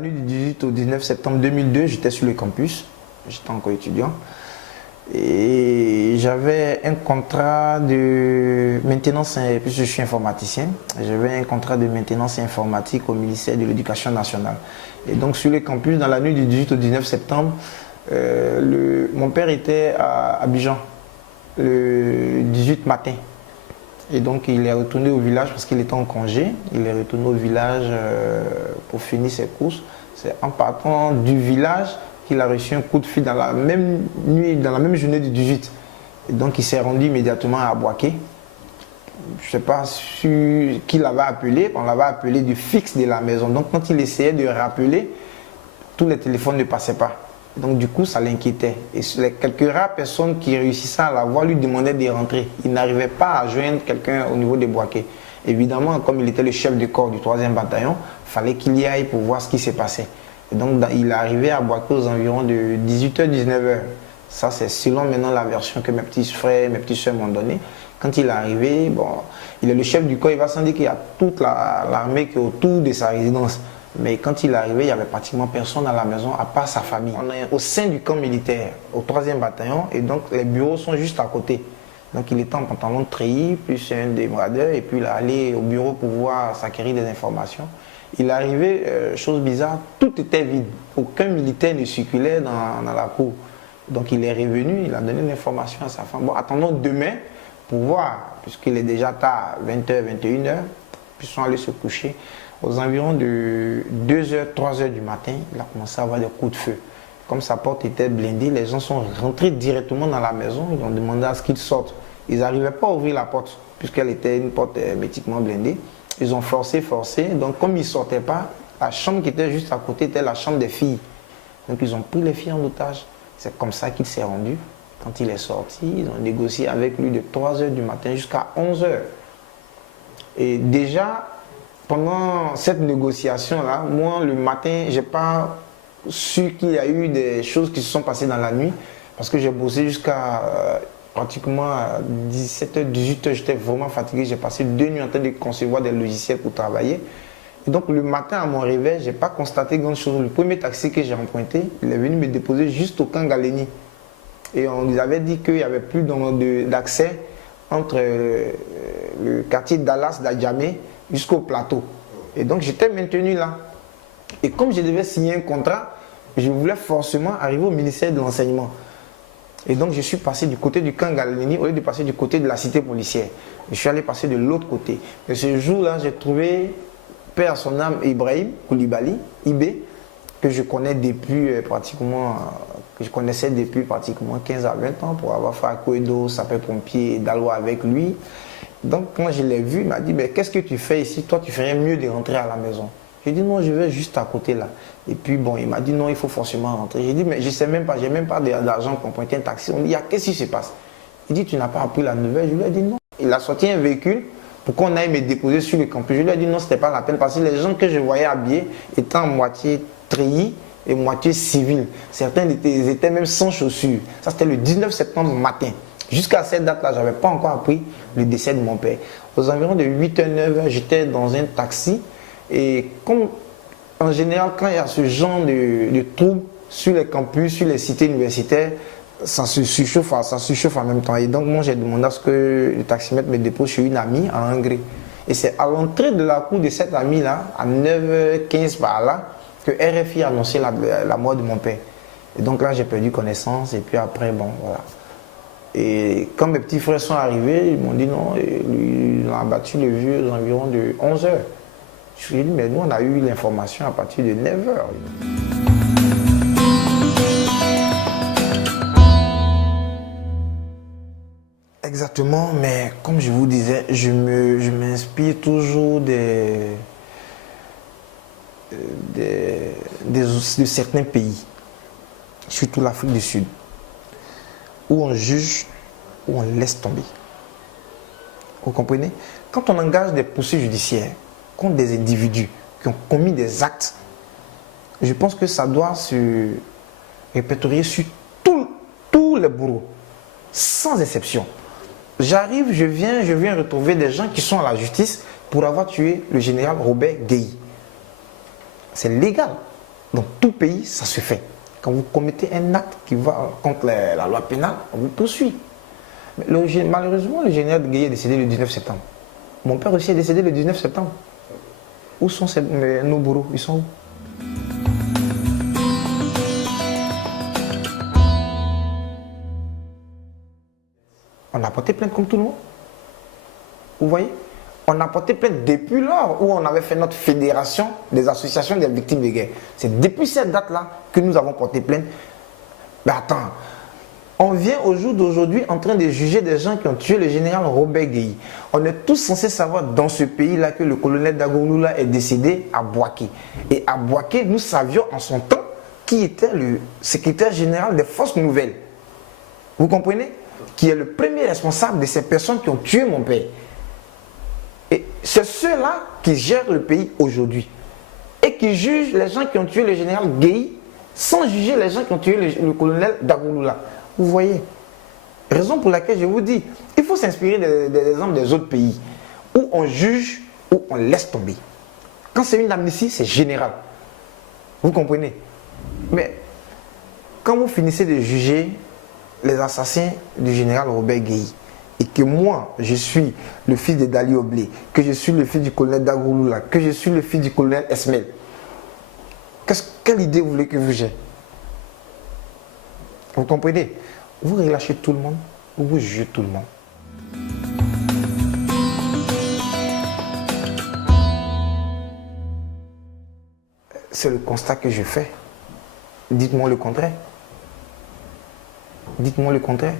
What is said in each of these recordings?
nuit du 18 au 19 septembre 2002, j'étais sur le campus, j'étais encore étudiant. Et j'avais un contrat de maintenance, puisque je suis informaticien, j'avais un contrat de maintenance informatique au ministère de l'Éducation nationale. Et donc sur le campus, dans la nuit du 18 au 19 septembre, mon père était à Abidjan le 18 matin. Et donc il est retourné au village parce qu'il était en congé. Il est retourné au village pour finir ses courses. C'est en partant du village qu'il a reçu un coup de fil dans la même nuit, dans la même journée du 18. Et donc il s'est rendu immédiatement à Boaké. Je ne sais pas qui l'avait appelé, on l'avait appelé du fixe de la maison. Donc quand il essayait de rappeler, tous les téléphones ne passaient pas. Donc du coup ça l'inquiétait. Et les quelques rares personnes qui réussissaient à la voir lui demandaient de rentrer. Il n'arrivait pas à joindre quelqu'un au niveau de Boaké. Évidemment, comme il était le chef de corps du 3e bataillon, il fallait qu'il y aille pour voir ce qui s'est passé. Et donc il est arrivé à Boaké aux environs de 18h-19h. Ça c'est selon maintenant la version que mes petits frères, mes petites soeurs m'ont donnée. Quand il est arrivé, bon, il est le chef du corps, il va sans dire qu'il y a toute l'armée qui est autour de sa résidence. Mais quand il est arrivé, il n'y avait pratiquement personne à la maison à part sa famille. On est au sein du camp militaire, au 3e bataillon, et donc les bureaux sont juste à côté. Donc il était en pantalon de treillis, plus un débardeur, et puis il est allé au bureau pour voir s'acquérir des informations. Il est arrivé, chose bizarre, tout était vide. Aucun militaire ne circulait dans la cour. Donc il est revenu, il a donné l'information à sa femme. Bon, attendons demain pour voir, puisqu'il est déjà tard, 20h, 21h, puis ils sont allés se coucher. Aux environs de 2h, 3h du matin, il a commencé à avoir des coups de feu. Comme sa porte était blindée, les gens sont rentrés directement dans la maison, ils ont demandé à ce qu'ils sortent. Ils n'arrivaient pas à ouvrir la porte, puisqu'elle était une porte hermétiquement blindée. Ils ont forcé, donc comme ils ne sortaient pas, la chambre qui était juste à côté était la chambre des filles. Donc ils ont pris les filles en otage. C'est comme ça qu'il s'est rendu. Quand il est sorti, ils ont négocié avec lui de 3h du matin jusqu'à 11h. Et déjà, pendant cette négociation-là, moi le matin, je n'ai pas su qu'il y a eu des choses qui se sont passées dans la nuit, parce que j'ai bossé jusqu'à pratiquement 17h, 18h, j'étais vraiment fatigué. J'ai passé 2 nuits en train de concevoir des logiciels pour travailler. Et donc le matin à mon réveil, je n'ai pas constaté grand chose. Le premier taxi que j'ai emprunté, il est venu me déposer juste au camp Galeni. Et on nous avait dit qu'il n'y avait plus d'accès entre le quartier Dallas, d'Adjamé, jusqu'au plateau. Et donc j'étais maintenu là. Et comme je devais signer un contrat, je voulais forcément arriver au ministère de l'Enseignement. Et donc je suis passé du côté du camp Galeni au lieu de passer du côté de la cité policière. Je suis allé passer de l'autre côté. Et ce jour-là, j'ai trouvé père son âme Ibrahim Koulibaly, Ibé, que je connais depuis que je connaissais depuis pratiquement 15 à 20 ans pour avoir fait à Kouedo, sapeur-pompier et Daloa avec lui. Donc quand je l'ai vu, il m'a dit mais qu'est-ce que tu fais ici? Toi tu ferais mieux de rentrer à la maison. J'ai dit non, je vais juste à côté là. Et puis bon, il m'a dit non, il faut forcément rentrer. J'ai dit mais je sais même pas, j'ai même pas d'argent pour emprunter un taxi. On dit qu'est-ce qui se passe? Il dit tu n'as pas appris la nouvelle? Je lui ai dit non. Il a sorti un véhicule pour qu'on aille me déposer sur le campus. Je lui ai dit non, c'était pas la peine parce que les gens que je voyais habillés étaient en moitié treillis et moitié civils. Certains étaient même sans chaussures. Ça c'était le 19 septembre matin. Jusqu'à cette date-là, je n'avais pas encore appris le décès de mon père. Aux environs de 8h, 9h, j'étais dans un taxi. Et comme en général, quand il y a ce genre de troubles sur les campus, sur les cités universitaires, ça se surchauffe en même temps. Et donc, moi, j'ai demandé à ce que le taximètre me dépose chez une amie à Angré. Et c'est à l'entrée de la cour de cette amie-là, à 9h15 par là, que RFI a annoncé la mort de mon père. Et donc là, j'ai perdu connaissance. Et puis après, bon, voilà. Et quand mes petits frères sont arrivés, ils m'ont dit non, ils ont abattu le vieux aux environs de 11h. Je lui ai dit, mais nous, on a eu l'information à partir de 9h. Exactement, mais comme je vous disais, je m'inspire toujours de certains pays, surtout l'Afrique du Sud, où on juge, où on laisse tomber. Vous comprenez? Quand on engage des poursuites judiciaires contre des individus qui ont commis des actes, je pense que ça doit se répertorier sur tous les bourreaux, sans exception. J'arrive, je viens retrouver des gens qui sont à la justice pour avoir tué le général Robert Gueye. C'est légal. Dans tout pays, ça se fait. Quand vous commettez un acte qui va contre la loi pénale, on vous poursuit. Mais malheureusement, le général Gueye est décédé le 19 septembre. Mon père aussi est décédé le 19 septembre. Où sont nos bourreaux? Ils sont où? On a porté plainte comme tout le monde. Vous voyez? On a porté plainte depuis lors où on avait fait notre fédération des associations des victimes de guerre. C'est depuis cette date-là que nous avons porté plainte. Mais attends, on vient au jour d'aujourd'hui en train de juger des gens qui ont tué le général Robert Gueye. On est tous censés savoir dans ce pays-là que le colonel Dagoulula est décédé à Boaké. Et à Boaké, nous savions en son temps qui était le secrétaire général des Forces Nouvelles. Vous comprenez? Qui est le premier responsable de ces personnes qui ont tué mon père. Et c'est ceux-là qui gèrent le pays aujourd'hui. Et qui jugent les gens qui ont tué le général Gueye sans juger les gens qui ont tué le colonel Dagoulula. Vous voyez? Raison pour laquelle je vous dis, il faut s'inspirer des exemples des autres pays où on juge, où on laisse tomber. Quand c'est une amnistie, c'est général. Vous comprenez? Mais quand vous finissez de juger les assassins du général Robert Gueye, et que moi, je suis le fils de Dali Oblé, que je suis le fils du colonel Dagoulula, que je suis le fils du colonel Esmel, quelle idée vous voulez que vous j'ai? Vous comprenez? Vous relâchez tout le monde, ou vous jugez tout le monde. C'est le constat que je fais. Dites-moi le contraire. Dites-moi le contraire.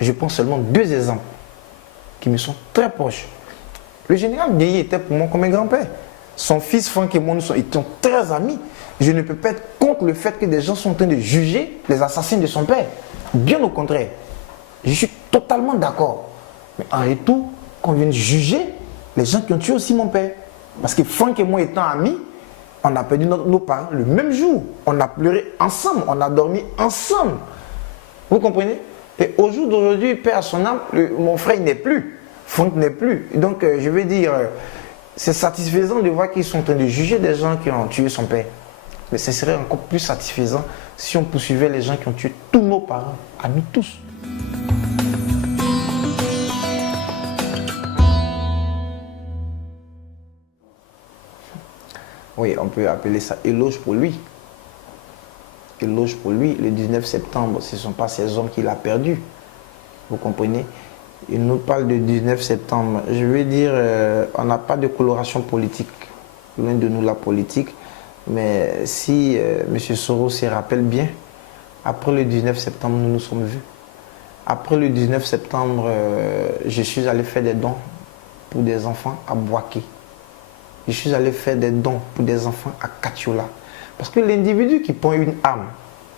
Je prends seulement deux exemples qui me sont très proches. Le général Gueye était pour moi comme un grand-père. Son fils Franck et moi, nous étions très amis. Je ne peux pas être contre le fait que des gens sont en train de juger les assassins de son père. Bien au contraire. Je suis totalement d'accord. Mais en retour, qu'on vienne juger les gens qui ont tué aussi mon père. Parce que Franck et moi étant amis, on a perdu nos parents le même jour. On a pleuré ensemble, on a dormi ensemble. Vous comprenez? Et au jour d'aujourd'hui, paix à son âme, mon frère n'est plus. Franck n'est plus. Donc, je veux dire, c'est satisfaisant de voir qu'ils sont en train de juger des gens qui ont tué son père. Mais ce serait encore plus satisfaisant si on poursuivait les gens qui ont tué tous nos parents, à nous tous. Oui, on peut appeler ça éloge pour lui. Éloge pour lui. Le 19 septembre, ce ne sont pas ces hommes qu'il a perdus. Vous comprenez? Il nous parle de 19 septembre. Je veux dire, on n'a pas de coloration politique. Loin de nous la politique. Mais si M. Soro se rappelle bien, après le 19 septembre, nous nous sommes vus. Après le 19 septembre, je suis allé faire des dons pour des enfants à Boaké. Je suis allé faire des dons pour des enfants à Katiola. Parce que l'individu qui prend une arme,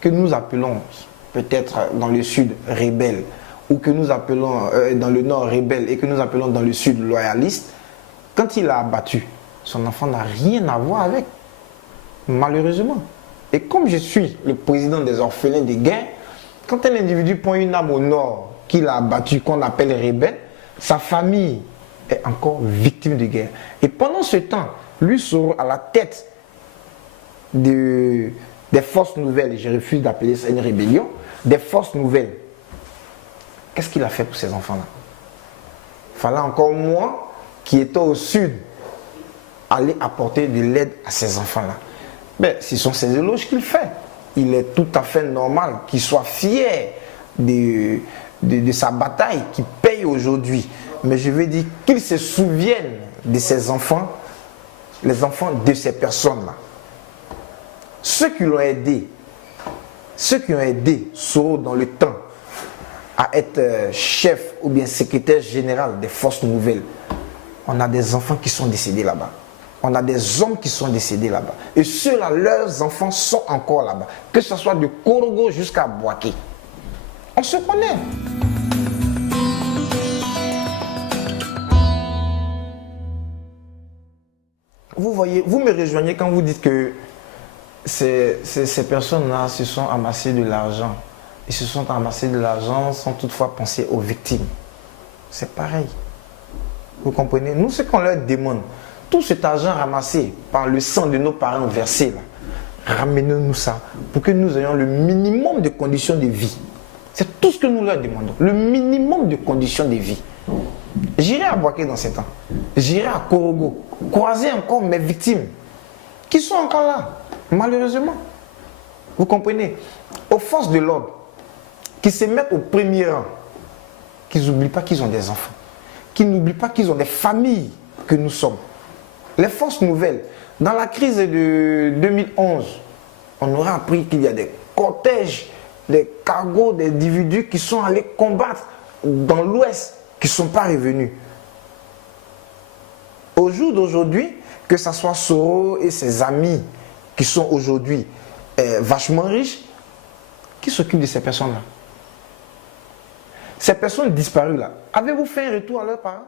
que nous appelons peut-être dans le sud rebelle, ou que nous appelons dans le nord rebelle et que nous appelons dans le sud loyaliste, quand il a abattu, son enfant n'a rien à voir avec. Malheureusement. Et comme je suis le président des orphelins de guerre, quand un individu prend une arme au nord qu'il a abattu, qu'on appelle rebelle, sa famille est encore victime de guerre. Et pendant ce temps, lui sera à la tête des forces nouvelles, je refuse d'appeler ça une rébellion, des forces nouvelles. Qu'est-ce qu'il a fait pour ces enfants-là? Il fallait encore moi, qui étais au sud, aller apporter de l'aide à ces enfants-là. Mais ce sont ces éloges qu'il fait. Il est tout à fait normal qu'il soit fier de sa bataille, qu'il paye aujourd'hui. Mais je veux dire qu'il se souvienne de ses enfants, les enfants de ces personnes-là. Ceux qui l'ont aidé, Soro dans le temps à être chef ou bien secrétaire général des forces nouvelles, on a des enfants qui sont décédés là-bas. On a des hommes qui sont décédés là-bas. Et ceux-là, leurs enfants sont encore là-bas. Que ce soit de Korogo jusqu'à Boaké. On se connaît. Vous voyez, vous me rejoignez quand vous dites que ces personnes-là se sont amassées de l'argent. Ils se sont amassés de l'argent sans toutefois penser aux victimes. C'est pareil. Vous comprenez? Nous, ce qu'on leur demande, tout cet argent ramassé par le sang de nos parents versé là, Ramenez-nous ça pour que nous ayons le minimum de conditions de vie. C'est tout ce que nous leur demandons. Le minimum de conditions de vie. J'irai à Boaké dans 7 ans. J'irai à Korogo. Croiser encore mes victimes qui sont encore là, malheureusement. Vous comprenez? Aux forces de l'ordre, qui se mettent au premier rang, qu'ils n'oublient pas qu'ils ont des enfants, qu'ils n'oublient pas qu'ils ont des familles que nous sommes. Les forces nouvelles, dans la crise de 2011, on aura appris qu'il y a des cortèges, des cargos, des individus qui sont allés combattre dans l'Ouest, qui ne sont pas revenus. Au jour d'aujourd'hui, que ce soit Soro et ses amis qui sont aujourd'hui vachement riches, qui s'occupent de ces personnes-là? Ces personnes disparues là, avez-vous fait un retour à leurs parents?